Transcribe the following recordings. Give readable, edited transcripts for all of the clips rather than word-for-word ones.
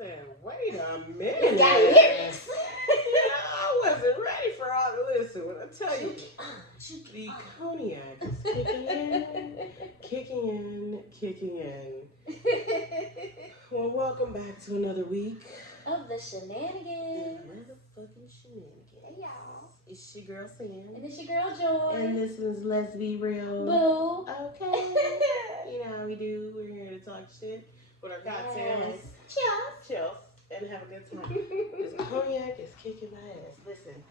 said, wait a minute. It's got lyrics. I wasn't ready for all the listen. When I tell you, the cognac is kicking in. Well, welcome back to another week of the shenanigans. Motherfucking shenanigans. Hey y'all. It's your girl Sam. And it's your girl Joy. And this is Let's Be Real. Boo. Okay. You know how we do. We're here to talk shit with our cocktails. Cheers. Chill. And have a good time. This cognac is kicking my ass. Listen,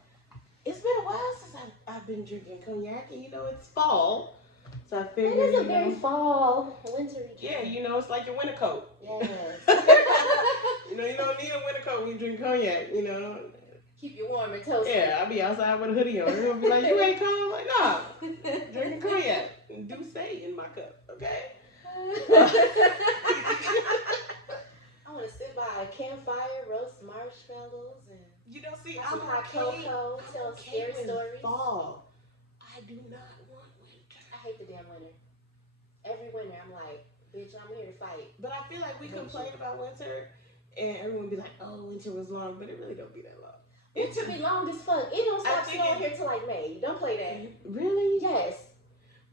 it's been a while since I've been drinking cognac, and you know it's fall, so I figured it is a very fall, wintry. Yeah, you know it's like your winter coat. Yes. You know you don't need a winter coat when you drink cognac. You know. Keep you warm and toasty. Yeah, I'll be outside with a hoodie on. They're gonna be like, "You ain't cold?" I'm like, "Nah, drinking cognac and Douce in my cup." Okay. I want to sit by a campfire, roast marshmallows, and you know, see, I'm hot cocoa, tell scary stories. Fall. I do not want winter. I hate the damn winter. Every winter, I'm like, bitch, I'm here to fight. But I feel like we complain about winter, and everyone be like, "Oh, winter was long," but it really don't be that long. Winter be long as fuck. It don't stop snowing here till like May. Don't play that. Really? Yes.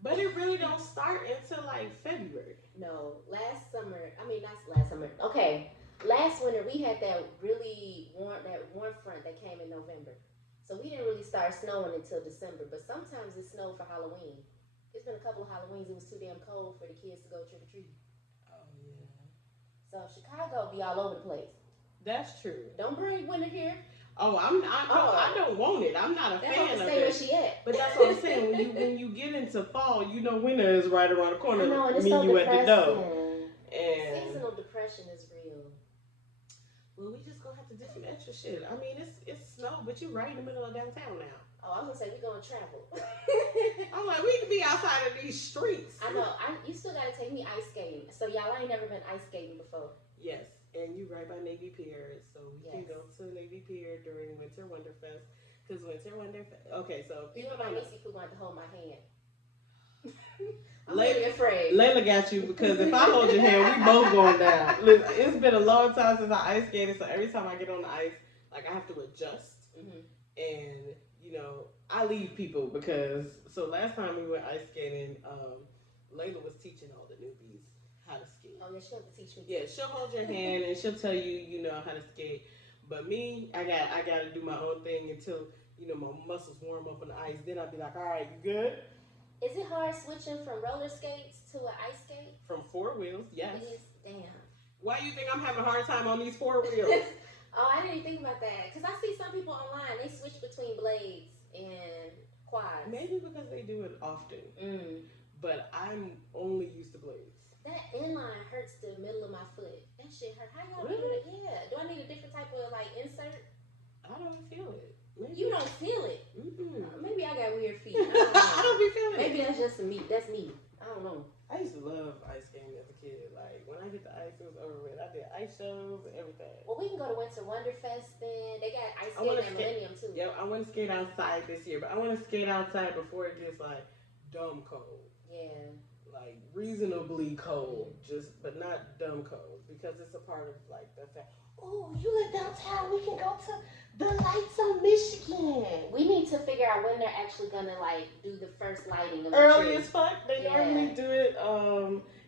But it really don't start until like February. No, last summer. I mean, not last summer. Okay, last winter we had that really warm front that came in November. So we didn't really start snowing until December. But sometimes it snowed for Halloween. It's been a couple of Halloweens. It was too damn cold for the kids to go trick or treating. Oh yeah. So Chicago be all over the place. That's true. Don't bring winter here. Oh, I don't want it. I'm not a fan of stay it. Where she at. But that's what I'm saying. When you get into fall, you know winter is right around the corner. I know, and it's meet so you depressing. at the door. And seasonal depression is real. Well, we just gonna have to do some extra shit. I mean, it's snow, but you're right in the middle of downtown now. Oh, I was gonna say we're gonna travel. I'm like, we can be outside of these streets. I know. You still gotta take me ice skating. So y'all, I ain't never been ice skating before. Yes, and you right by Navy Pier, so we can go to Navy Pier during Winter Wonderfest. Because Winter Wonderfest. Okay, so you and my niecey who want to hold my hand. I'm really afraid. Layla got you because if I hold your hand, we both going down. Listen, it's been a long time since I ice skated, so every time I get on the ice, like I have to adjust. Mm-hmm. And you know, I leave people because so last time we went ice skating, Layla was teaching all the newbies how to skate. Oh yeah, she'll have to teach me. Yeah, she'll hold your hand and she'll tell you, you know, how to skate. But me, I got to do my own thing until you know my muscles warm up on the ice. Then I'll be like, all right, you good? Is it hard switching from roller skates to an ice skate? From 4 wheels, yes. It is. Damn. Why do you think I'm having a hard time on these 4 wheels? Oh, I didn't think about that. Because I see some people online, they switch between blades and quads. Maybe because they do it often. But I'm only used to blades. That inline hurts the middle of my foot. That shit hurt. How y'all Really? doing it? Yeah. Do I need a different type of like insert? I don't feel it. Maybe. You don't feel it. Maybe I got weird feet. I don't be feeling Maybe it. that's just me. That's me. I don't know. I used to love ice skating as a kid. Like when I hit the ice, it was over with. I did ice shows and everything. Well, we can go to Winter Wonderfest then. They got ice skating at Millennium too. Yeah, I want to skate outside this year, but I want to skate outside before it gets like dumb cold. Yeah. Like reasonably cold, but not dumb cold, because it's a part of like the fact. Oh, you live downtown. We can go to the lights on Michigan. We need to figure out when they're actually gonna like do the first lighting of the Early tree. as fuck. They normally do it.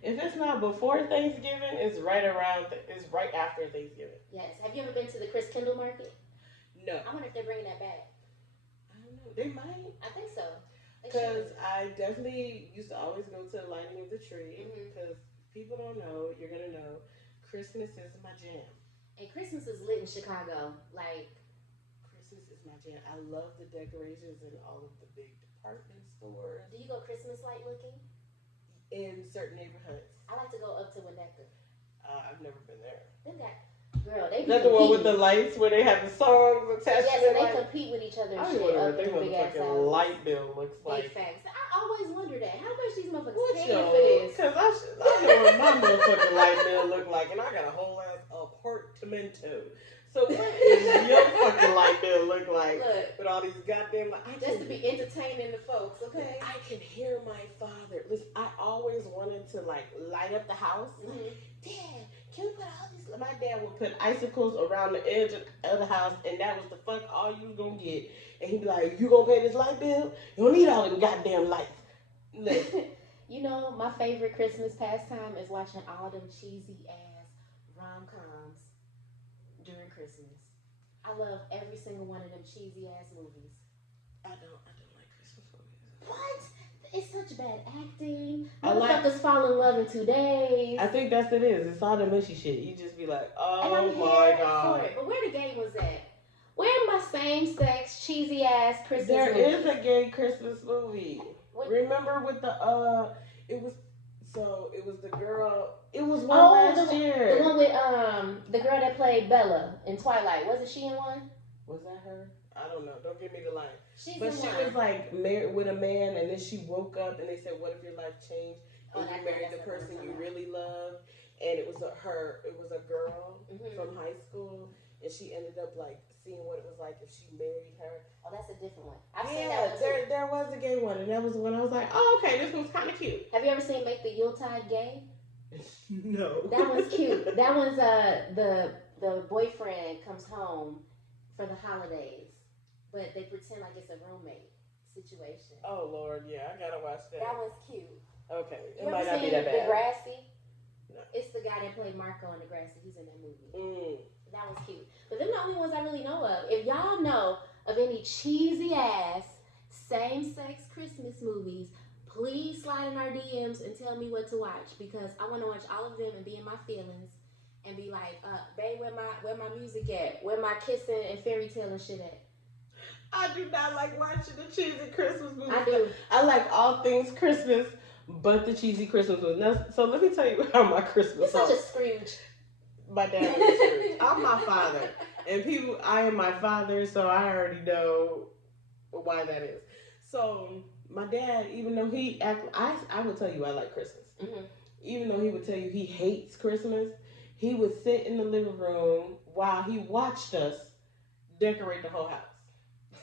If it's not before Thanksgiving, it's right after Thanksgiving. Yes. Have you ever been to the Chris Kendall Market? No. I wonder if they're bringing that back. I don't know. They might. I think so. Because I definitely used to always go to the lighting of the tree. Because people don't know, you're gonna know, Christmas is my jam. And Christmas is lit in Chicago. Like, Christmas is my jam. I love the decorations in all of the big department stores. do you go Christmas light looking? In certain neighborhoods. I like to go up to Winnetka. I've never been there. They be That's the one with the lights where they have the songs attached yes, to it. and they compete with each other and I shit. don't know Up what in their big ass motherfucking houses. light bill looks like. Big facts. I always wonder that. How much these motherfuckers What paying yo? for this? Because I know what my motherfucking light bill look like, and I got a whole ass apartmento. So what does your fucking light bill look like? Look, with all these goddamn just to be entertaining the folks, okay? I can hear my father. Listen, I always wanted to like light up the house. Like, Dad, can we put all these? My dad would put icicles around the edge of the house, and that was the fuck all you was gonna get. And he'd be like, "You gonna pay this light bill? You don't need all them goddamn lights." Listen, You know, my favorite Christmas pastime is watching all them cheesy ass rom-coms during Christmas. I love every single one of them cheesy ass movies. I don't like Christmas movies. What? It's such bad acting. I like- Motherfuckers fall in love in 2 days. I think that's what it is. It's all the mushy shit. You just be like, And I'm "Oh my here god." for it. But where the gay ones at? Where are my same-sex, cheesy ass Christmas There movies? is a gay Christmas movie. What- Remember with the it was the girl. It was one Oh, last year. The one with the girl that played Bella in Twilight. Wasn't she in one? Was that her? I don't know. Don't give me the line. She's But in she one. was like married with a man, and then she woke up, and they said, "What if your life changed Oh, and you that's married the what I'm person talking you about. really love?" And it was a girl Mhm. from high school, and she ended up like seeing what it was like if she married her. Oh, that's a different one. I've seen that Yeah, one there too. there was a gay one, and that was the one I was like, "Oh, okay, this one's kind of cute." Have you ever seen Make the Yuletide Gay? No. That one's cute. That one's the boyfriend comes home for the holidays, but they pretend like it's a roommate situation. Oh Lord, yeah, I gotta watch that. That one's cute. Okay, it You might ever not be seen that bad. Degrassi? No. It's the guy that played Marco in Degrassi. He's in that movie. That was cute. But them the only ones I really know of. If y'all know of any cheesy ass same-sex Christmas movies, please slide in our DMs and tell me what to watch, because I want to watch all of them and be in my feelings and be like, babe, where my music at? Where my kissing and fairy tale and shit at? I do not like watching the cheesy Christmas movies. I do. I like all things Christmas, but the cheesy Christmas movies. Now, so let me tell you how my Christmas You're such song. a Scrooge. My dad was a Scrooge. I'm my father, and I am my father, so I already know why that is. So my dad, even though I would tell you I like Christmas. Mm-hmm. Even though he would tell you he hates Christmas, he would sit in the living room while he watched us decorate the whole house.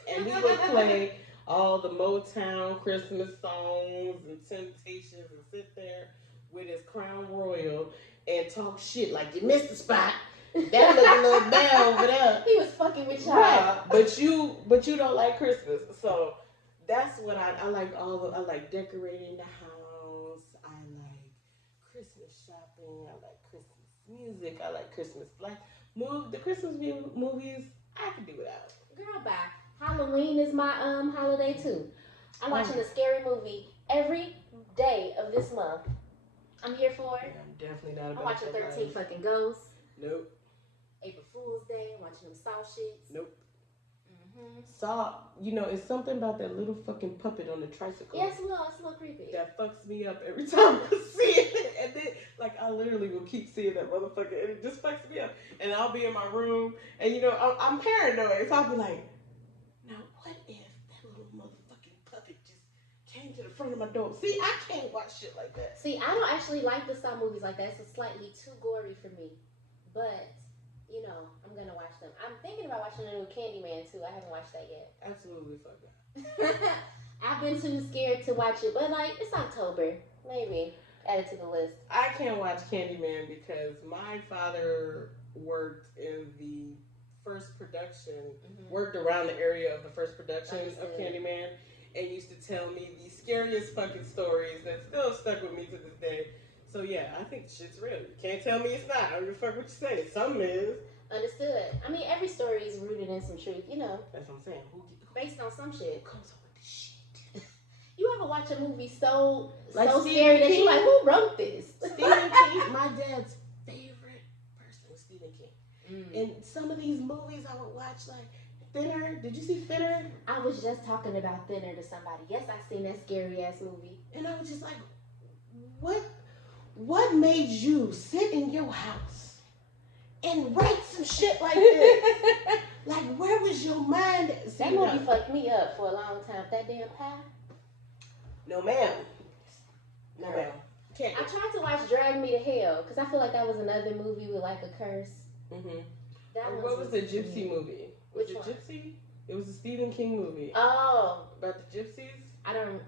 And we would play all the Motown Christmas songs and Temptations and sit there with his Crown Royal and talk shit like, "You missed the spot. That look a little bad over there." He was fucking with y'all. Right. But you don't like Christmas. So that's what I like. I like decorating the house. I like Christmas shopping. I like Christmas music. I like Christmas lights. The Christmas movies I can do without. Girl, bye. Halloween is my holiday too. I'm watching a scary movie every day of this month. I'm here for it. Yeah, I'm definitely not about I'm watching that 13 life. fucking Ghosts. Nope. April Fool's Day. I'm watching them Saw shits. Nope. Mm-hmm. Saw, it's something about that little fucking puppet on the tricycle. Yeah, it's a little creepy. That fucks me up every time I see it. And then, I literally will keep seeing that motherfucker, and it just fucks me up. And I'll be in my room, and I'm paranoid, so I'll be like, now what if that little motherfucking puppet just came to the front of my door? See, I can't watch shit like that. See, I don't actually like the Saw movies like that. It's slightly too gory for me. But, I'm going to watch them. I'm thinking about watching the new Candyman, too. I haven't watched that yet. Absolutely fuck that. I've been too scared to watch it, but, it's October. Maybe. Add it to the list. I can't watch Candyman because my father worked in the first production, worked around the area of the first production of Candyman, and used to tell me the scariest fucking stories that still stuck with me to this day. So yeah, I think shit's real. You can't tell me it's not. I don't give a fuck what you say. Something is. Understood. I mean, every story is rooted in some truth, That's what I'm saying. Who based on some shit. comes up with this shit? You ever watch a movie so Like so Stephen scary that King? you like, who wrote this? Stephen King, my dad's favorite person was Stephen King. And some of these movies I would watch, like Thinner. Did you see Thinner? I was just talking about Thinner to somebody. Yes, I seen that scary ass movie. And I was just like, what made you sit in your house and write some shit like this? Like, where was your mind at? See, That movie fucked me up for a long time. That damn pie. No, ma'am. No, ma'am. Can't. I tried to watch Drag Me to Hell because I feel like that was another movie with like a curse. Mm-hmm. That one What was the Gypsy movie? Was Which it one? Gypsy? It was a Stephen King movie. Oh, About the gypsies? I don't.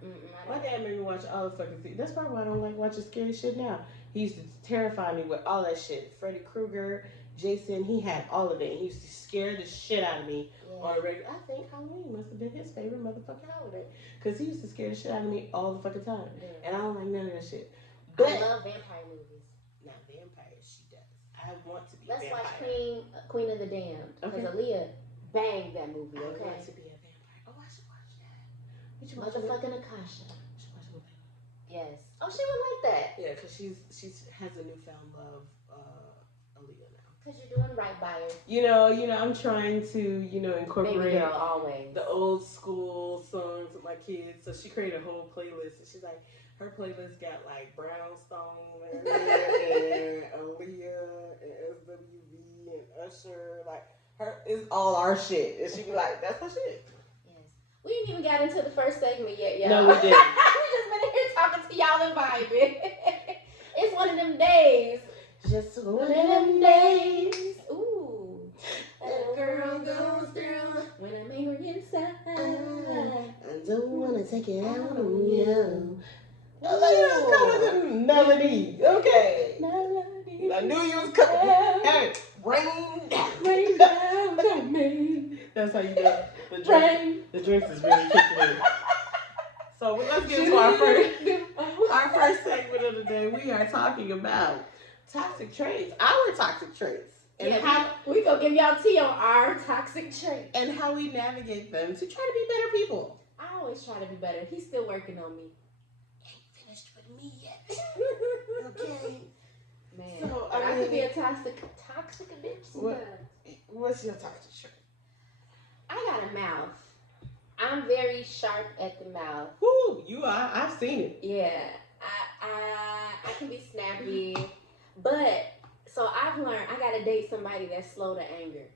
My dad made me watch all the fucking That's probably why I don't like watching scary shit now. He used to terrify me with all that shit. Freddy Krueger, Jason, he had all of it. And he used to scare the shit out of me on a regular. I think Halloween must have been his favorite motherfucking holiday. Because he used to scare the shit out of me all the fucking time. Yeah. And I don't like none of that shit. But I love vampire movies. Now, vampires, she does. I want to be Let's a vampire. watch Queen of the Damned. Because Aaliyah banged that movie, okay? I want to be a vampire. Oh, I should watch that. What you Motherfucking Akasha. Should watch it with Layla. Yes. Oh, she would like that. Yeah, because she has a newfound love, Aaliyah now. Because you're doing right by her. You know, I'm trying to, incorporate Baby girl, always. the old school songs with my kids. So she created a whole playlist, and she's like, her playlist got like Brownstone and Aaliyah and SWV and Usher. Like, her is all our shit, and she be like, that's my shit. Yes. We ain't even got into the first segment yet, y'all. No, we didn't. We just been here talking to y'all and vibing. It's one of them days. Just one of them days. Ooh. A girl goes through when I'm angry inside. I don't want to take it out on you. Let's go with the melody. Okay. Melody. I knew you was coming. Hey, rain down. Rain down on me. That's how you do it. The drinks is really kicking in. So let's get to our first segment of the day. We are talking about toxic traits, our toxic traits, and how we gonna give y'all tea on our toxic traits and how we navigate them to try to be better people. I always try to be better. He's still working on me. Ain't finished with me yet. Okay. Man, so, I could be a toxic bitch. What's your toxic trait? I got a mouth. I'm very sharp at the mouth. Whoo, you are. I've seen it. Yeah, I can be snappy, but so I've learned I gotta date somebody that's slow to anger,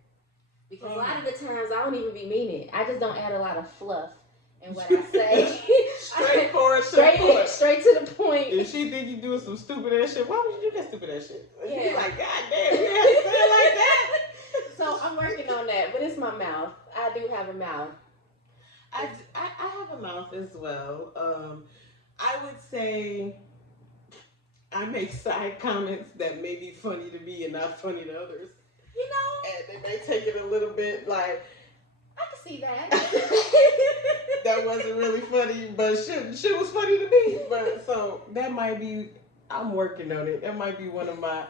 because a lot of the times I don't even be meaning it. I just don't add a lot of fluff in what I say. Straightforward, straight to the point. If she think you doing some stupid ass shit, why would you do that stupid ass shit? Yeah. You're like, God damn, you have to say it like that. So I'm working on that, but it's my mouth. I do have a mouth. I have a mouth as well. I would say I make side comments that may be funny to me and not funny to others. You know? And they may take it a little bit like, I can see that. that wasn't really funny, but shit was funny to me. But so that might be, I'm working on it. That might be one of my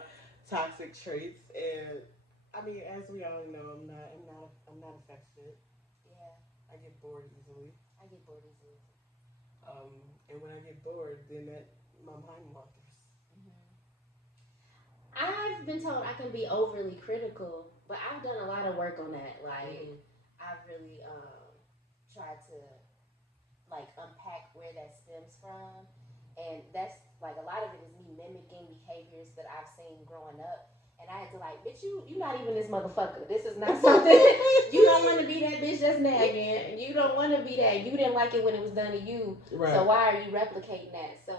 toxic traits. And I mean, as we all know, I'm not affectionate. Yeah. I get bored easily. And when I get bored, then my mind wanders. I've been told I can be overly critical, but I've done a lot of work on that. Like, I've really tried to unpack where that stems from, and that's like a lot of it is me mimicking behaviors that I've seen growing up. And I had to bitch, you not even this motherfucker. This is not something, you don't want to be that bitch that's nagging. You don't want to be that. You didn't like it when it was done to you. Right. So why are you replicating that? So,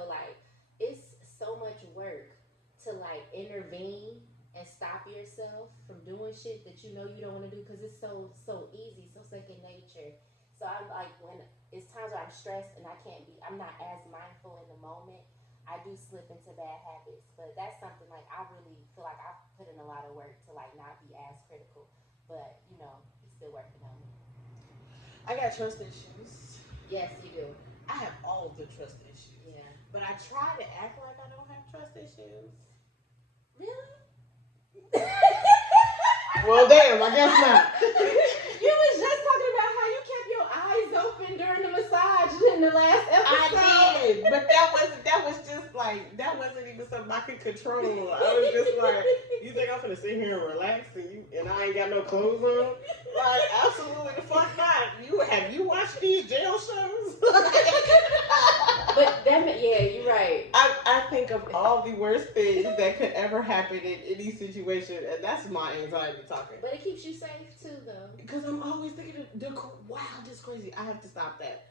it's so much work to, intervene and stop yourself from doing shit that you know you don't want to do, because it's so easy, so second nature. So, I'm when it's times where I'm stressed and I'm not as mindful in the moment, I do slip into bad habits, but that's something I really feel like I've put in a lot of work to not be as critical, but he's still working on me. I got trust issues. Yes, you do. I have all the trust issues. Yeah. But I try to act like I don't have trust issues. Really? Well, damn, I guess not. You was just talking about how you kept your eyes open during the massage in the last episode. I did, but that wasn't even something I could control. I was just like, you think I'm gonna sit here and relax and I ain't got no clothes on? Absolutely the fuck not. Have you watched these jail shows? But you're right. I think of all the worst things that could ever happen in any situation, and that's my anxiety talking. But it keeps you safe too, though. Because I'm always thinking of the wildest crazy. I have to stop that.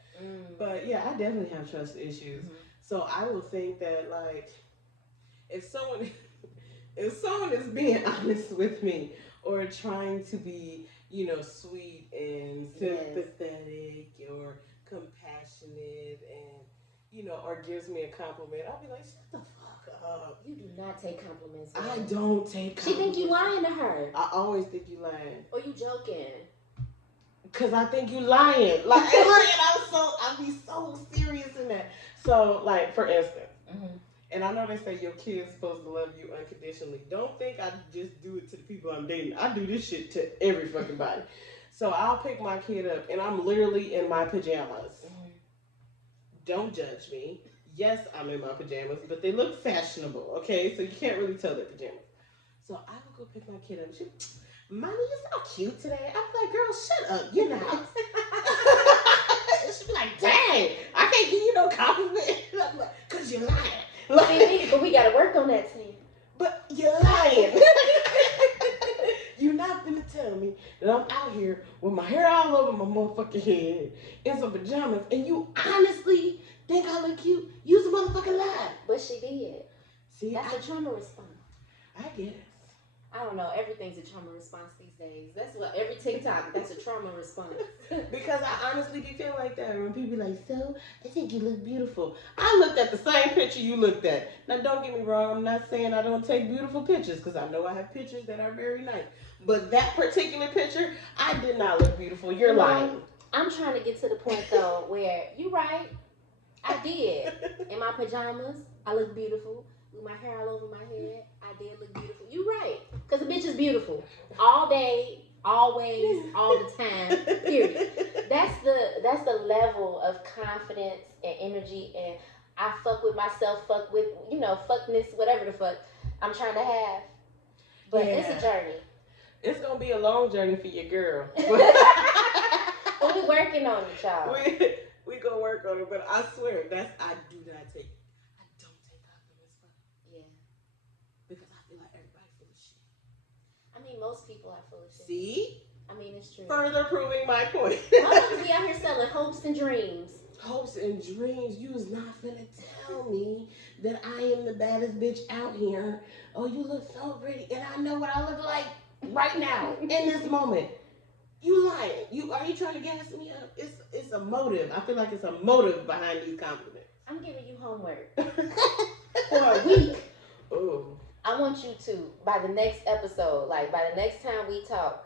But yeah, I definitely have trust issues. Mm-hmm. So I will think that if someone is being honest with me or trying to be, sweet and sympathetic or compassionate and, or gives me a compliment, I'll be like, shut the fuck up. You do not take compliments. I girl. don't take She compliments. think you lying to her. I always think you lying. Or you joking. Cause I think you lying. Like, and look, and I'll be so serious in that. So, like, for instance, and I know they say your kid's supposed to love you unconditionally. Don't think I just do it to the people I'm dating. I do this shit to every fucking body. So I'll pick my kid up, and I'm literally in my pajamas. Don't judge me. Yes, I'm in my pajamas, but they look fashionable, okay? So you can't really tell they're pajamas. So I will go pick my kid up. She, Mommy, you're so cute today. I'm like, girl, shut up. You're not. She'll be like, dang, I can't give you no compliment. I'm like, because you're lying. Like, but we got to work on that team. But you're lying. You're not gonna tell me that I'm out here with my hair all over my motherfucking head in some pajamas and you honestly think I look cute? Use a motherfucking lie. But she did. See, that's a trauma response. I guess. I don't know. Everything's a trauma response these days. That's what every TikTok, that's a trauma response. Because I honestly be feeling like that when people be like, so, I think you look beautiful. I looked at the same picture you looked at. Now, don't get me wrong. I'm not saying I don't take beautiful pictures because I know I have pictures that are very nice. But that particular picture, I did not look beautiful. You're lying. I'm trying to get to the point, though, where you right. I did. In my pajamas, I look beautiful. With my hair all over my head, I did look beautiful. You right. Because the bitch is beautiful. All day, always, all the time, period. That's the level of confidence and energy, and I fuck with myself, fuck with, fuckness, whatever the fuck I'm trying to have. But it's a journey. It's going to be a long journey for your girl. But we working on it, y'all. We going to work on it, but I swear, I do not take compliments from it. Yeah. Because I feel like everybody's full of shit. I mean, most people are full of shit. See? I mean, it's true. Further proving my point. Motherfuckers be out here selling hopes and dreams. Hopes and dreams. You is not finna tell me that I am the baddest bitch out here. Oh, you look so pretty. And I know what I look like right now, in this moment. You lying. Are you trying to gas me up? It's a motive. I feel like it's a motive behind these compliments. I'm giving you homework. For a week. Ooh. I want you to, by the next episode, like by the next time we talk,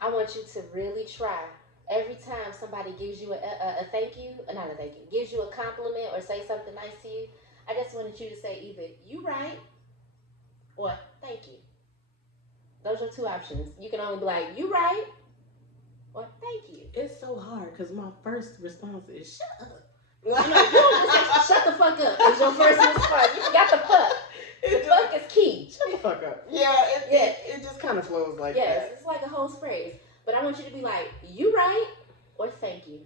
I want you to really try. Every time somebody gives you a thank you, not a thank you, gives you a compliment or say something nice to you, I just wanted you to say either you right or thank you. Those are two options. You can only be like, you right or thank you. It's so hard because my first response is shut up. You don't just say shut the fuck up. It's your first response. You got the fuck. The fuck is key. Shut the fuck up. Yeah, it just kind of flows like that. Yes, it's like a whole phrase. But I want you to be like, you right or thank you.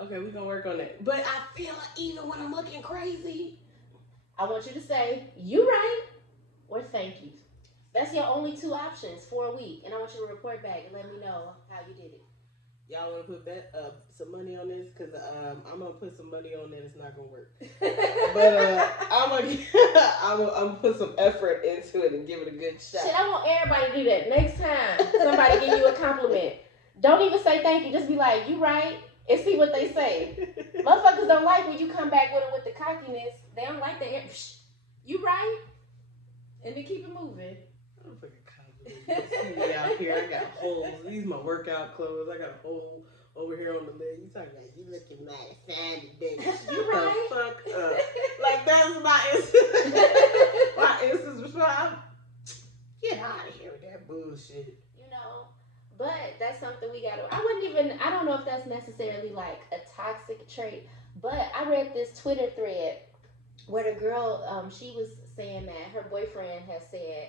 Okay, we're going to work on that. But I feel like even when I'm looking crazy, I want you to say, you right or thank you. That's your only two options for a week. And I want you to report back and let me know how you did it. Y'all want to put some money on this? Because I'm going to put some money on that. It's not going to work. But I'm going to put some effort into it and give it a good shot. Shit, I want everybody to do that. Next time somebody give you a compliment, don't even say thank you. Just be like, you right, and see what they say. Motherfuckers don't like when you come back with the cockiness. They don't like the you right, and then keep it moving. See me out here. I got holes. These are my workout clothes. I got a hole over here on the leg. You talking about you looking mad, fanny, bitch. You right? Fuck up. Like that's my instant response. Get out of here with that bullshit. But that's something we gotta. I don't know if that's necessarily like a toxic trait. But I read this Twitter thread where the girl, she was saying that her boyfriend has said.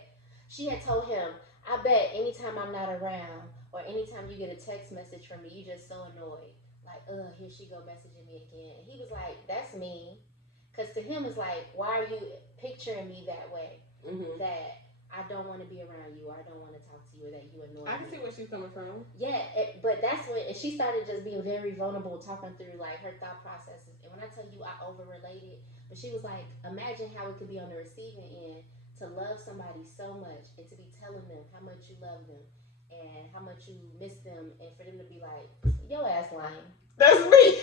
She had told him, I bet anytime I'm not around or anytime you get a text message from me, you just so annoyed. Like, here she go messaging me again. And he was like, that's mean. Because to him, it's like, why are you picturing me that way? Mm-hmm. That I don't want to be around you or I don't want to talk to you or that you annoy me. I can see where she's coming from. Yeah, but that's when and she started just being very vulnerable, talking through like her thought processes. And when I tell you I over-related, but she was like, imagine how it could be on the receiving end to love somebody so much and to be telling them how much you love them and how much you miss them and for them to be like, your ass lying. That's me.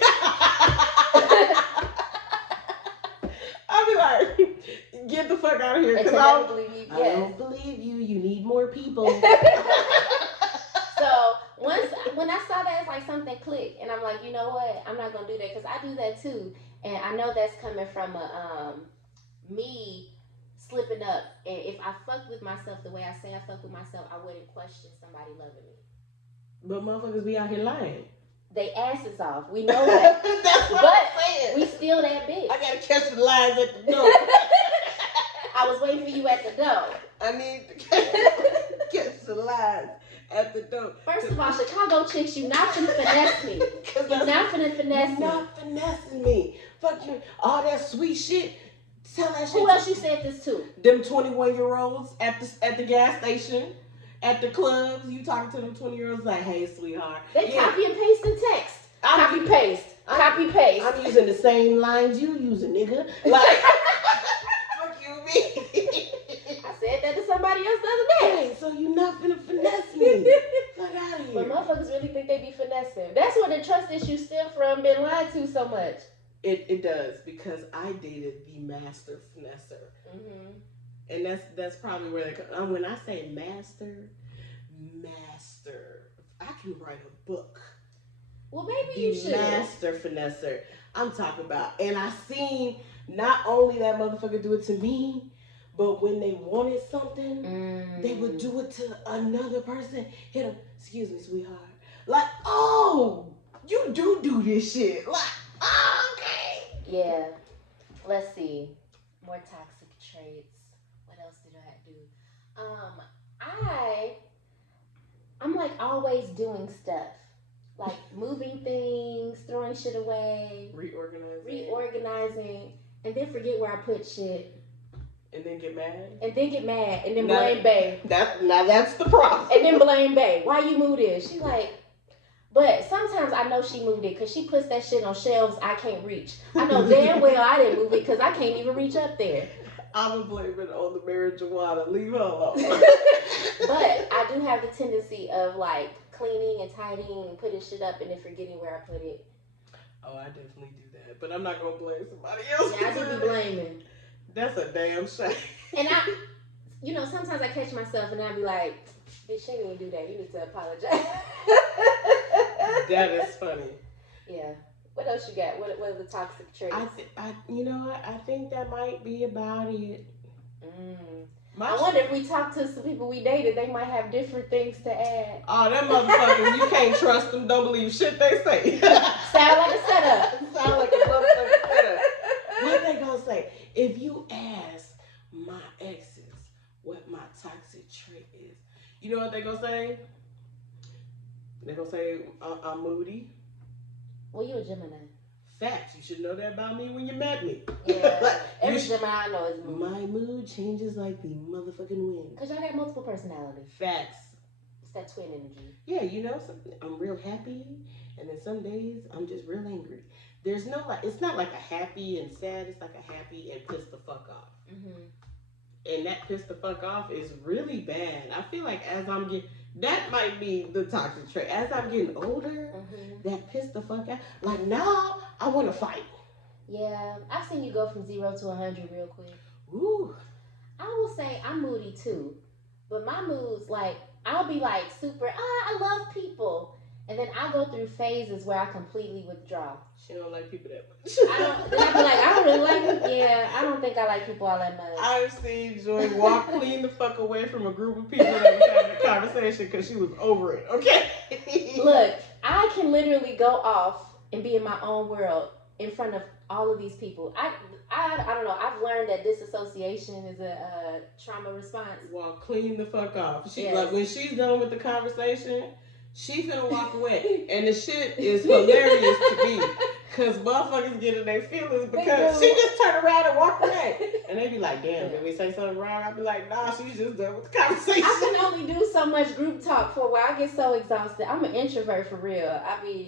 I'll be like, Get the fuck out of here. And Because to I never believe you. I Yes. don't believe you. You need more people. So when I saw that, it's like something clicked, and I'm like, you know what? I'm not gonna do that because I do that too, and I know that's coming from me slipping up. And if I fucked with myself the way I say I fuck with myself, I wouldn't question somebody loving me. But motherfuckers be out here lying. They asses off. We know that. That's what But I'm saying. we still that bitch. I gotta catch the lies at the door. I was waiting for you at the door. I need to catch the lies at the door. First of all, Chicago chicks, you not finna finesse me. You're not finna finesse me. You're not finessing me. Fuck you. All that sweet shit. Tell that shit. Who else you said this to? Them 21-year-olds at the gas station, at the clubs. You talking to them 20-year-olds like, hey, sweetheart. They copy and paste in text. I'm Copy paste. I'm using the same lines you using, nigga. Like, fuck you, me. I said that to somebody else the other day. Hey, so you not finna finesse me. Fuck out of here. But motherfuckers really think they be finessing. That's where the trust issues stem from, been lied to so much. It does, because I dated the master finesser. Mm-hmm. And that's probably where they come. When I say master, I can write a book. Well, maybe you should. Master finesser. I'm talking about. And I seen not only that motherfucker do it to me, but when they wanted something, they would do it to another person. Hit them, excuse me, sweetheart. Like, oh, you do this shit. Like, oh, okay. Yeah. Let's see. More toxic traits. What else did I do? I'm like always doing stuff. Like moving things, throwing shit away, reorganizing, and then forget where I put shit. And then get mad. And then blame Bae. That's the problem. And then blame Bae. Why you moved it? She like, but sometimes I know she moved it because she puts that shit on shelves I can't reach. I know damn well I didn't move it because I can't even reach up there. I'm going to blame it on the marijuana. Leave her alone. But I do have the tendency of like cleaning and tidying and putting shit up and then forgetting where I put it. Oh, I definitely do that. But I'm not going to blame somebody else. Yeah, I do be blaming. That's a damn shame. And sometimes I catch myself and I be like, bitch, you didn't do that. You need to apologize. That is funny. Yeah. What else you got? What are the toxic traits? I think that might be about it. I wonder if we talk to some people we dated, they might have different things to add. Oh, them motherfuckers, you can't trust them. Don't believe shit they say. Sound like a setup. Sound like a motherfucking setup. What they gonna say? If you ask my exes what my toxic trait is, you know what they gonna say? They gonna say I'm moody. Well, you a Gemini. Facts. You should know that about me when you met me. Yeah. Like, Every Gemini I know is moody. My mood changes like the motherfucking wind. Because y'all got multiple personalities. Facts. It's that twin energy. Yeah, I'm real happy, and then some days I'm just real angry. There's no it's not like a happy and sad. It's like a happy and pissed the fuck off. Mm-hmm. And that pissed the fuck off is really bad. I feel like as I'm getting, that might be the toxic trait. As I'm getting older, that pissed the fuck out. Like now, I want to fight. Yeah, I've seen you go from 0 to 100 real quick. Ooh. I will say I'm moody too, but my mood's like I'll be like super. I love people. And then I go through phases where I completely withdraw. She don't like people that much. Then I be like, I don't really like them. Yeah, I don't think I like people all that much. I've seen Joy walk clean the fuck away from a group of people that was having a conversation because she was over it, okay? Look, I can literally go off and be in my own world in front of all of these people. I don't know. I've learned that disassociation is a trauma response. Walk clean the fuck off. Yes. Like when she's done with the conversation, she finna walk away. And the shit is hilarious to me. Because motherfuckers get in their feelings because she just turned around and walked away. And they be like, damn, did we say something wrong? I be like, nah, she's just done with the conversation. I can only do so much group talk for a while. I get so exhausted. I'm an introvert for real.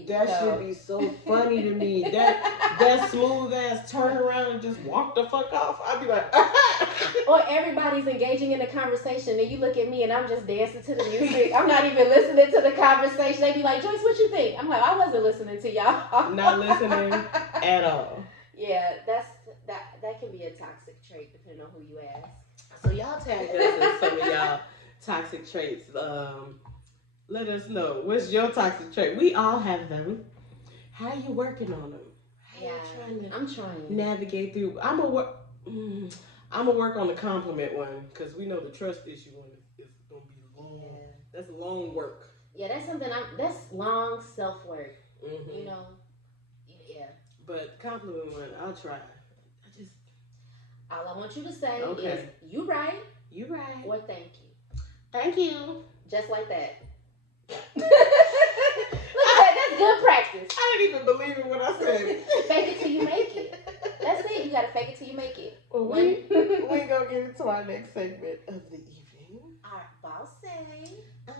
That should be so funny to me. That smooth ass turn around and just walk the fuck off. I'd be like, or everybody's engaging in a conversation and you look at me and I'm just dancing to the music. I'm not even listening to the conversation. They be like, Joyce, what you think? I'm like, I wasn't listening to y'all. Not listening at all. Yeah, that can be a toxic trait, depending on who you ask. So y'all tag us in some of y'all toxic traits. Let us know what's your toxic trait. We all have them. How you working on them? How you trying to? I'm trying navigate through. I'm gonna work on the compliment one because we know the trust issue one is gonna be long. Yeah. That's long work. Yeah, that's something. That's long self work. Mm-hmm. You know. Yeah. But compliment one, I'll try. All I want you to say is you right. You right. Or thank you. Thank you. Just like that. Look at that. That's good practice. I didn't even believe in what I said. Fake it till you make it. That's it. You gotta fake it till you make it. Well, we gonna get into our next segment of the evening. Our boss say, I'm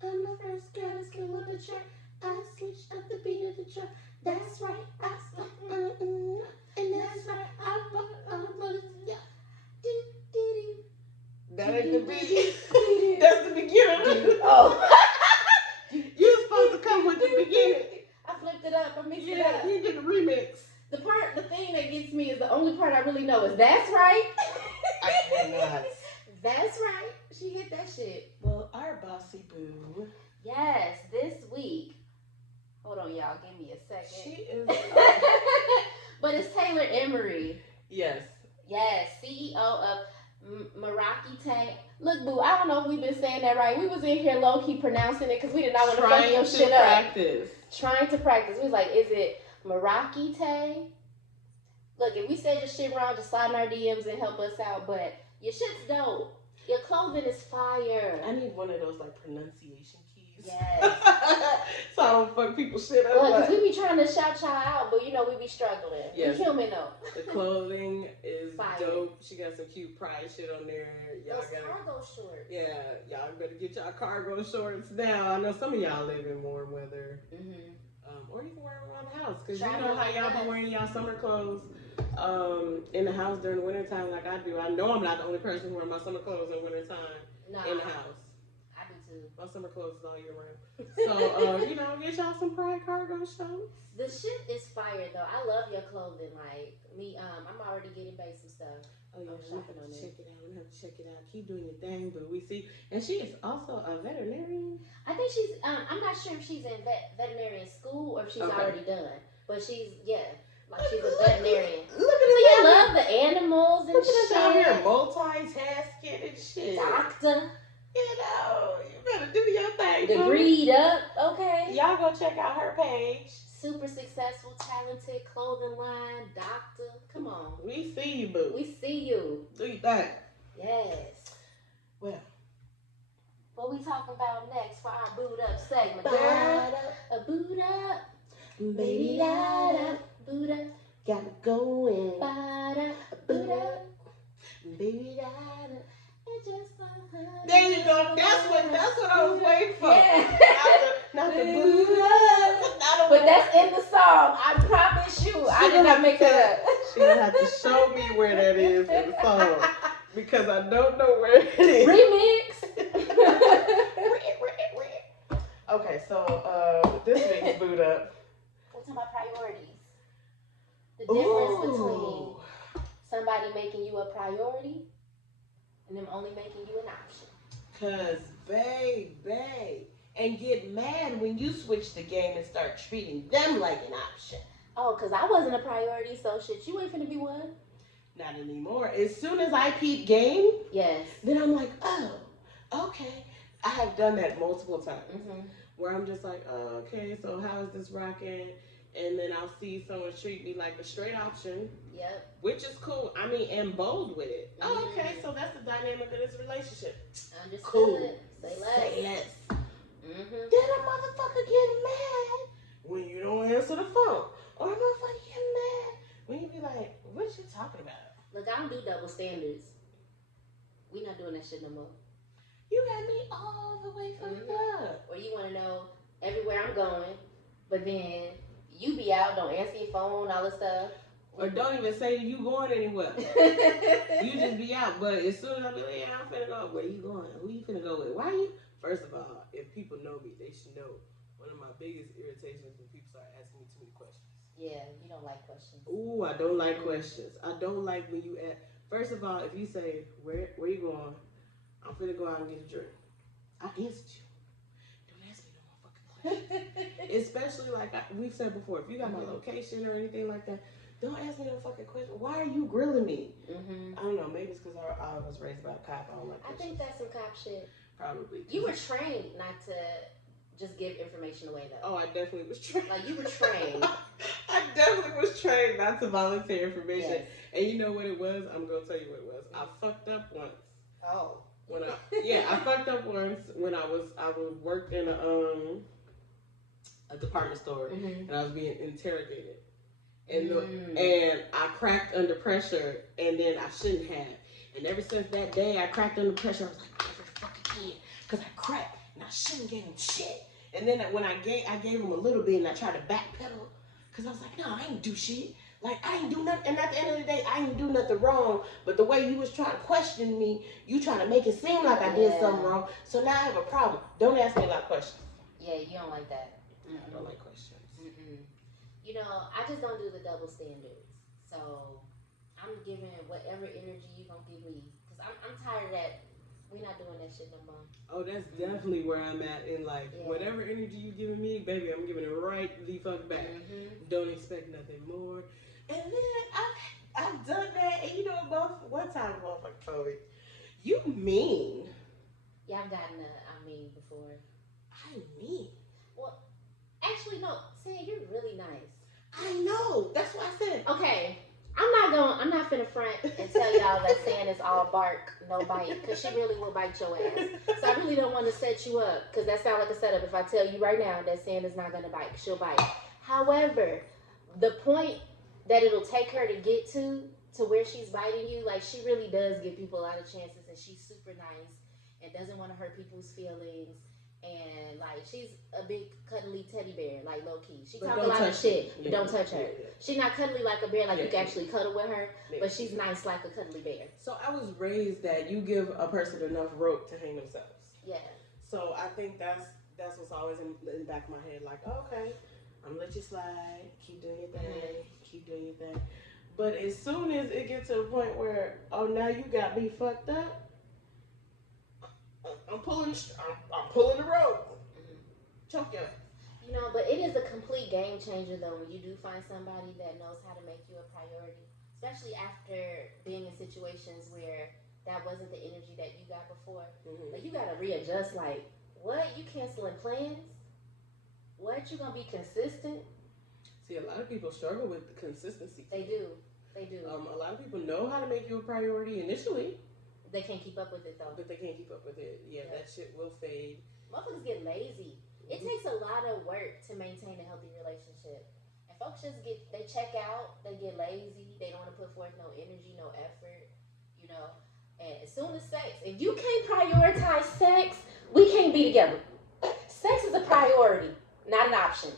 the first girl to skill up the track. I switched up the beat of the track. That's right. And that's right. That ain't the beginning. That's the beginning. Oh. You're supposed to come with the beginning. I flipped it up. I mixed it up. You did the remix. The thing that gets me is the only part I really know is that's right. I cannot. That's right. She hit that shit. Well, our bossy boo. Yes, this week. Hold on, y'all. Give me a second. She is. But it's Taylor Emery. Yes. Yes, CEO of Meraki Tank. Look, boo, I don't know if we've been saying that right. We was in here low-key pronouncing it because we did not want to fuck your shit up. Trying to practice. We was like, is it Meraki Tank? Look, if we said your shit wrong, just slide in our DMs and help us out. But your shit's dope. Your clothing is fire. I need one of those like pronunciation keys. Yes. So I don't fuck people's shit up. Well, because we be trying to shout y'all out, but you know we be struggling. Yes. We human though. The clothing is fire. dope. She got some cute pride shit on there. Y'all cargo shorts. Yeah, y'all better get y'all cargo shorts now. I know some of y'all live in warm weather. Mm-hmm. Or you can wear them around the house. Because you know how y'all be wearing y'all summer clothes in the house during the wintertime like I do. I know I'm not the only person wearing my summer clothes in wintertime in the house. I do too. My summer clothes is all year round. So, get y'all some Pride cargo shorts. The shit is fire though. I love your clothing. Like me, I'm already getting back some stuff. Oh yeah, check it out. We have to check it out. Keep doing your thing, but we see, and she is also a veterinarian. I think she's. I'm not sure if she's in veterinarian school or if she's already done. But she's like she's a veterinarian. Look at so you love the animals and look shit. Look at us out here multitasking and shit. Doctor. You better do your thing. Degreed up, okay. Y'all go check out her page. Super successful, talented clothing line, doctor. Come on. We see you, boo. We see you. Do you think? Yes. Well, what we talking about next for our boot up segment, girl? A boot up. Baby, da da. Boot up. Got it going. Ba-da. Boot up. Baby, da da. Just there you go. That's what I was waiting for. Yeah. Not the boot up. But that's in the song. I promise you. I did not make that up. She gonna have to show me where that is in the song because I don't know where it is. Remix. Okay, so this week's boot up. We're talking about priorities. The difference between somebody making you a priority and them only making you an option. Cause baby, and get mad when you switch the game and start treating them like an option. Oh, cause I wasn't a priority, so shit, you ain't finna be one. Not anymore. As soon as I peep game, yes, then I'm like, oh, okay. I have done that multiple times where I'm just like, oh, okay, so how is this rocking? And then I'll see someone treat me like a straight option. Yep. Which is cool. I mean, and bold with it. Oh, okay, so that's the dynamic of this relationship. Understood. Cool. Say less. Say less. Then a motherfucker get mad when you don't answer the phone. Or a motherfucker get mad when you be like, what you talking about? Look, I don't do double standards. We not doing that shit no more. You got me all the way fucked up. Or you want to know everywhere I'm going, but then you be out, don't answer your phone, all this stuff. Or don't even say you going anywhere. You just be out. But as soon as I be like, yeah, I'm finna go. Where you going? Who you finna go with? Why you? First of all, if people know me, they should know one of my biggest irritations when people start asking me too many questions. Yeah, you don't like questions. Ooh, I don't like questions. I don't like when you ask. First of all, if you say, where you going? I'm finna go out and get a drink. I answered you. Don't ask me no more fucking questions. Especially like we've said before, if you got my location or anything like that, don't ask me no fucking question. Why are you grilling me? I don't know. Maybe it's because I was raised by a cop. I don't like questions. I think that's some cop shit. Probably. You were trained not to just give information away, though. Oh, I definitely was trained. Like, you were trained. I definitely was trained not to volunteer information. Yes. And you know what it was? I'm going to tell you what it was. I fucked up once. Oh. I fucked up once when I worked in a department store and I was being interrogated. And I cracked under pressure, and then I shouldn't have. And ever since that day, I cracked under pressure. I was like, never fucking again, because I cracked, and I shouldn't give him shit. And then when I gave him a little bit, and I tried to backpedal, because I was like, no, I ain't do shit. Like, I ain't do nothing. And at the end of the day, I ain't do nothing wrong. But the way you was trying to question me, you trying to make it seem like I did something wrong. So now I have a problem. Don't ask me a lot of questions. Yeah, you don't like that. I don't like questions. You know, I just don't do the double standards. So I'm giving whatever energy you gonna give me, because I'm tired of that. We're not doing that shit no more. Oh, that's definitely where I'm at in life. Whatever energy you giving me, baby, I'm giving it right the fuck back. Don't expect nothing more. And then I've done that, and you know, one time a motherfucker told me, you mean? Yeah, I've gotten I mean before. I mean? Well, actually, no. Sam, you're really nice. I know. That's what I said. Okay. I'm not finna front and tell y'all that Sam is all bark, no bite, because she really will bite your ass. So I really don't want to set you up, because that sounds like a setup. If I tell you right now that Sam is not gonna bite, she'll bite. However, the point that it'll take her to get to where she's biting you, like, she really does give people a lot of chances, and she's super nice and doesn't want to hurt people's feelings. And like, she's a big cuddly teddy bear, like low key. She talk a lot of shit, but don't touch her. She's not cuddly like a bear, like you can actually cuddle with her, but she's nice like a cuddly bear. So I was raised that you give a person enough rope to hang themselves. Yeah. So I think that's what's always in the back of my head, like, okay, I'm gonna let you slide, keep doing your thing, keep doing your thing. But as soon as it gets to the point where, oh, now you got me fucked up, I'm pulling the rope. Choke your ass. You know, but it is a complete game changer though when you do find somebody that knows how to make you a priority, especially after being in situations where that wasn't the energy that you got before. Like, you gotta readjust. Like, what? You canceling plans? What? You gonna be consistent? See, a lot of people struggle with consistency. They do. A lot of people know how to make you a priority initially. They can't keep up with it though. But they can't keep up with it. Yeah, that shit will fade. Motherfuckers get lazy. It takes a lot of work to maintain a healthy relationship. And folks just they check out, they get lazy, they don't want to put forth no energy, no effort, you know. And as soon as sex, if you can't prioritize sex, we can't be together. Sex is a priority, not an option.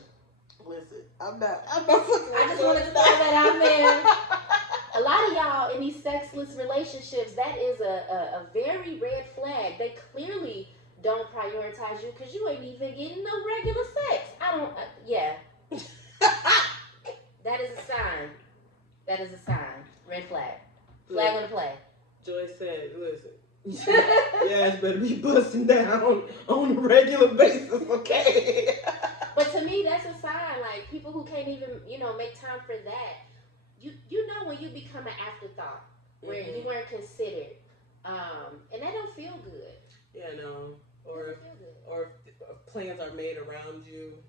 Listen, I'm not fucking. I just wanted to throw that out there. A lot of y'all in these sexless relationships, that is a very red flag. They clearly don't prioritize you because you ain't even getting no regular sex. That is a sign. That is a sign. Red flag. Flag on the play. Joy said, listen, your ass better be busting down on a regular basis, okay? But to me, that's a sign. Like, people who can't even, make time for that. You know when you become an afterthought, where you weren't considered. And that don't feel good. Yeah, no. Or if plans are made around you.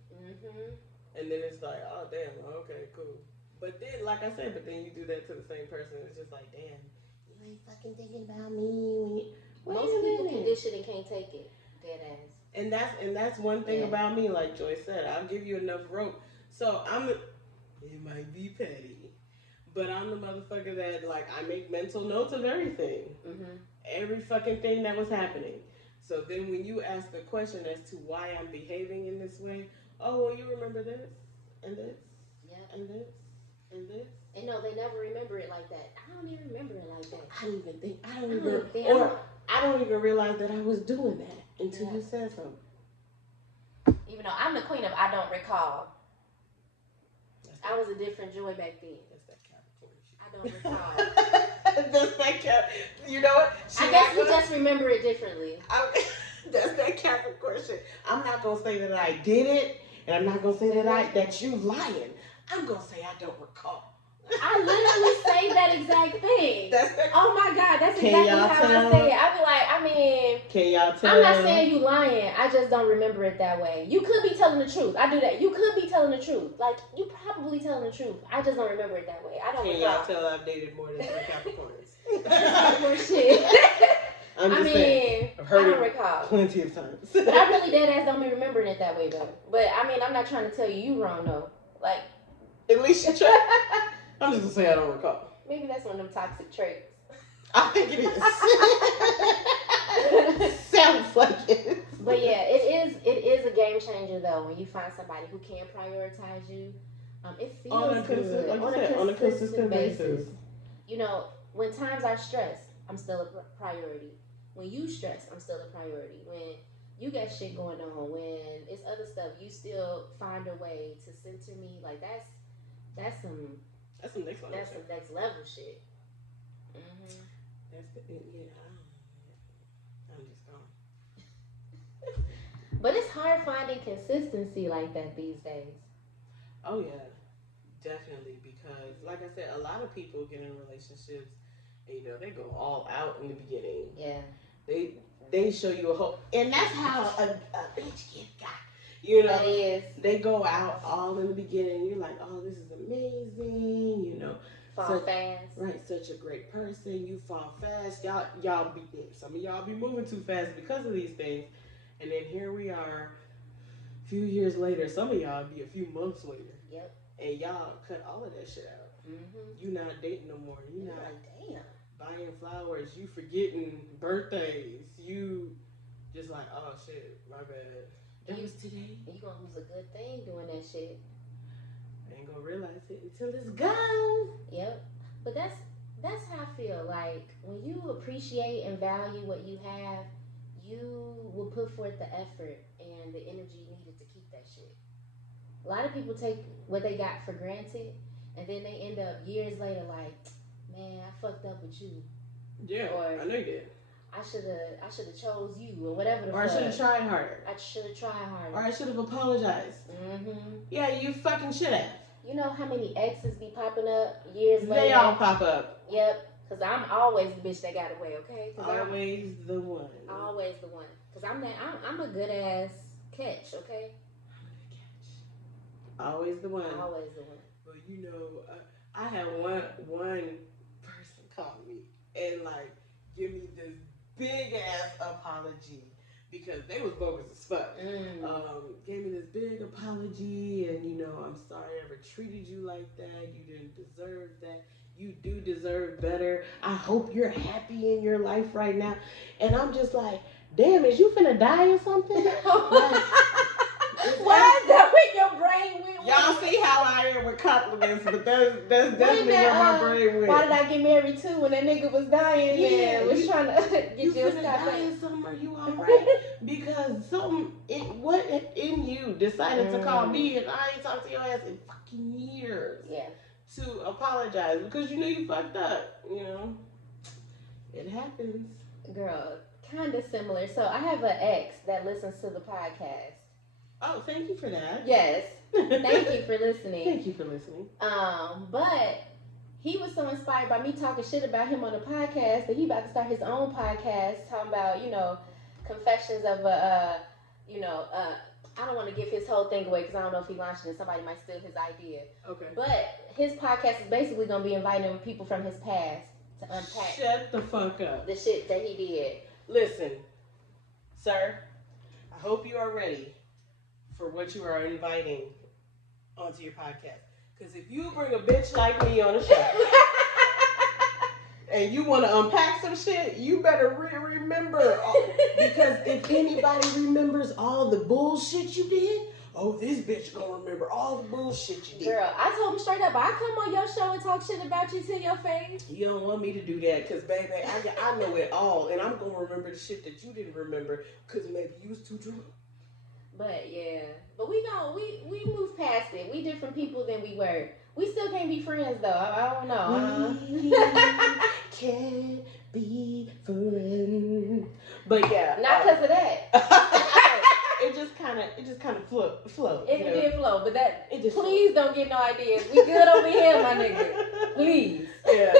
And then it's like, oh, damn, okay, cool. But then, like I said, you do that to the same person. It's just like, damn, you ain't fucking thinking about me. Most people condition and can't take it. Dead ass. And that's one thing about me, like Joy said, I'll give you enough rope. So it might be petty, but I'm the motherfucker that, like, I make mental notes of everything. Every fucking thing that was happening. So then when you ask the question as to why I'm behaving in this way, oh, well, you remember this, and this, and this, and this. And no, they never remember it like that. I don't even remember it like that. I don't even realize that I was doing that until you said something. Even though I'm the queen of I don't recall. I was a different Joy back then. That's that Capricorn shit. I don't recall. That's that Cap. You know what? I guess we just remember it differently. That's that Capricorn shit. I'm not gonna say that I did it, and I'm not gonna say that you lying. I'm gonna say I don't recall. I literally say that exact thing. That's that. Oh my God, that's Can exactly y'all how tell? I say it. I be like, I mean, Can y'all tell? I'm not saying you lying. I just don't remember it that way. You could be telling the truth. I do that. You could be telling the truth. Like, you probably telling the truth. I just don't remember it that way. I don't Can recall. y'all tell I've dated more than 3 Capricorns? Shit. I'm just I mean, saying. I've heard I don't it recall. plenty of times. But I really dead ass don't be remembering it that way though. But I mean, I'm not trying to tell you wrong though. Like, At least you try. I'm just gonna say I don't recall. maybe that's one of them toxic traits. I think it is. Sounds like it. But yeah, it is a game changer though when you find somebody who can prioritize you. It feels On a good like you said, on a consistent basis. You know, when times are stressed, I'm still a priority. When you stress, I'm still a priority. When you got shit going on, when it's other stuff, you still find a way to center me. Like that's some next level. that's some next level shit. That's the yeah. I'm just gone. But it's hard finding consistency like that these days. Oh yeah, definitely. Because like I said, a lot of people get in relationships, and you know they go all out in the beginning. Yeah. They show you a whole, and that's how a bitch get got. You know, That is. they go out all in the beginning. You're like, oh, this is amazing. You know, Fall fast. Right, such a great person. You fall fast. Y'all be some of y'all be moving too fast because of these things. And then here we are, a few years later. Some of y'all be a few months later. Yep. And y'all cut all of that shit out. You not dating no more. You not like, damn. buying flowers. You forgetting birthdays. You just like, oh shit, my bad. That was today. You gonna lose a good thing doing that shit. I ain't gonna realize it until it's gone. Yep. But that's how I feel. Like when you appreciate and value what you have, you will put forth the effort and the energy needed to keep that shit. A lot of people take what they got for granted, and then they end up years later like, man, I fucked up with you. Yeah, or, I know you did. I should have chose you, or whatever the Or fuck. I should have tried harder. I should have tried harder. Or I should have apologized. Yeah, you fucking should have. You know how many exes be popping up years later? They all pop up. Yep. Because I'm always the bitch that got away, okay? Always the one. Always the one. Because I'm a good ass catch, okay? Always the one. Always the one. But you know, I had one person call me and like give me this big ass apology because they was bogus as fuck. Gave me this big apology and you know, I'm sorry I ever treated you like that. You didn't deserve that. You do deserve better. I hope you're happy in your life right now. And I'm just like, damn, is you finna die or something? Why is that when your brain went? Y'all see how I am with compliments, but that's definitely where my brain went. Why did I get married too when that nigga was dying? Yeah, and was trying to get you your finna stuff die in something, are you alright? Because what in you decided to call me and I ain't talked to your ass in fucking years. Yeah. To apologize because you know you fucked up. You know, it happens. Girl, kind of similar. So I have an ex that listens to the podcast. Oh, thank you for that. Yes. Thank you for listening. Thank you for listening. But he was so inspired by me talking shit about him on the podcast that he about to start his own podcast talking about, you know, confessions of I don't want to give his whole thing away because I don't know if he launched it and somebody might steal his idea. Okay. But his podcast is basically going to be inviting people from his past to unpack. Shut the fuck up. The shit that he did. Listen, sir, I hope you are ready for what you are inviting onto your podcast. Because if you bring a bitch like me on a show and you want to unpack some shit, you better remember. Because if anybody remembers all the bullshit you did, oh, this bitch gonna remember all the bullshit you did. Girl, I told him straight up, I come on your show and talk shit about you to your face. You don't want me to do that because, baby, I know it all. And I'm gonna remember the shit that you didn't remember because maybe you was too drunk. But yeah, but we move past it. We different people than we were. We still can't be friends though. I don't know. We can't be friends. But yeah, Not because of that. it just kind of flowed. It did flow, but that It just please don't get no ideas. We good over here, my nigga. Please. Yeah,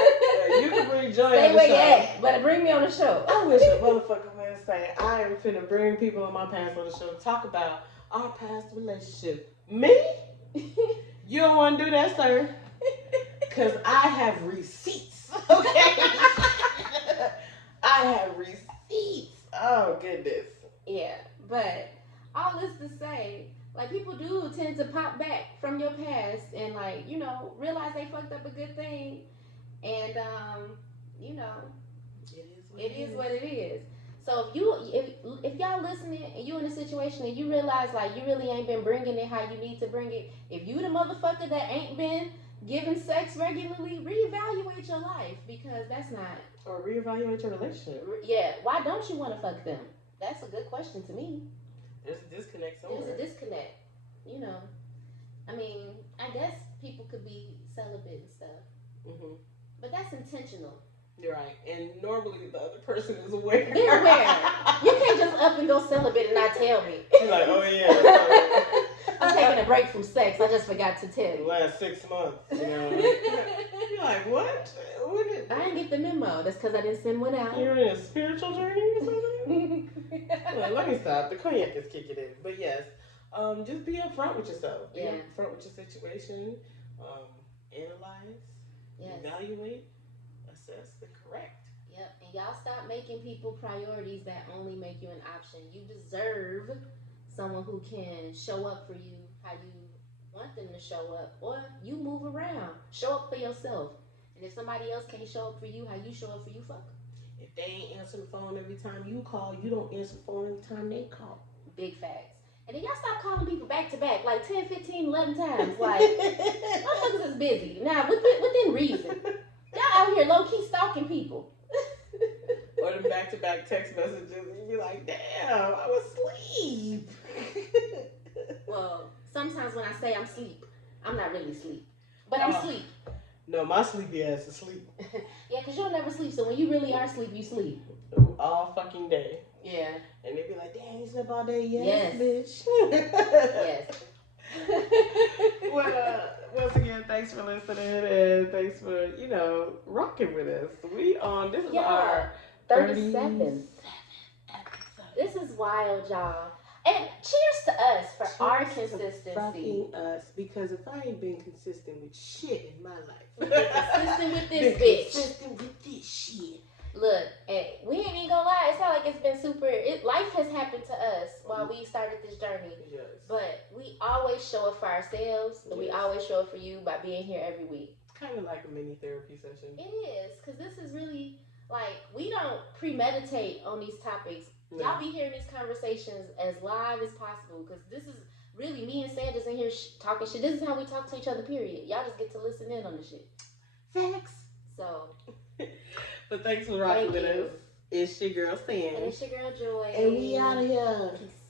you can bring joy Stay on the where you show. at, but bring me on the show. I wish a motherfucker would say, I am finna bring people on my past on the show to talk about our past relationship. Me? You don't want to do that, sir? Because I have receipts, okay? I have receipts. Oh, goodness. Yeah, but all this to say, like, people do tend to pop back from your past and, like, you know, realize they fucked up a good thing. And, you know, it is what it is. So if y'all listening and you in a situation and you realize, like, you really ain't been bringing it how you need to bring it, if you the motherfucker that ain't been giving sex regularly, reevaluate your life, because that's not. Or reevaluate your relationship. Yeah, why don't you want to fuck them? That's a good question to me. There's a disconnect somewhere. There's a disconnect. You know, I mean, I guess people could be celibate and stuff, but that's intentional. You're right. And normally the other person is aware. They're aware. You can't just up and go celibate and not tell me. You're like, oh yeah. I'm taking a break from sex. I just forgot to tell The you. last 6 months, you know. You're like, what? I didn't get the memo. That's because I didn't send one out. You're in a spiritual journey or something? Well, let me stop. The cognac is kicking in. But yes, just be upfront with yourself. Be upfront with your situation. Analyze. Yes. Evaluate. Assess and correct. Yep. And y'all stop making people priorities that only make you an option. You deserve someone who can show up for you how you want them to show up, or you move around. Show up for yourself. And if somebody else can't show up for you how you show up for you, fuck them. If they ain't answer the phone every time you call, you don't answer the phone every time they call. Big facts. And then y'all stop calling people back to back, like 10, 15, 11 times. Like, motherfuckers is busy. Now, within reason. Y'all out here low-key stalking people. Or the back-to-back text messages, and you're like, damn, I was asleep. Well, sometimes when I say I'm asleep, I'm not really asleep. But I'm asleep. No, my sleepy ass is asleep. Yeah, because you'll never sleep, so when you really are asleep, you sleep. All fucking day. Yeah. And they be like, damn, you slept all day? Yes. Bitch. Yes. Well, once again, thanks for listening, and thanks for, rocking with us. This is our 37 episode. This is wild, y'all. And cheers to us for our consistency. Fucking us, because if I ain't been consistent with shit in my life, consistent with this bitch. Consistent with this shit. Look, we ain't even gonna lie. It's not like it's been super. Life has happened to us while we started this journey. Yes. But we always show up for ourselves, and we always show up for you by being here every week. It's kind of like a mini therapy session. It is, because this is really, like, we don't premeditate on these topics. No. Y'all be hearing these conversations as live as possible, because this is really me and Sanders in here talking shit. This is how we talk to each other, period. Y'all just get to listen in on the shit. Facts. So. But thanks for rocking with us. It's your girl, Sam. And it's your girl, Joy. And we out of here. Peace.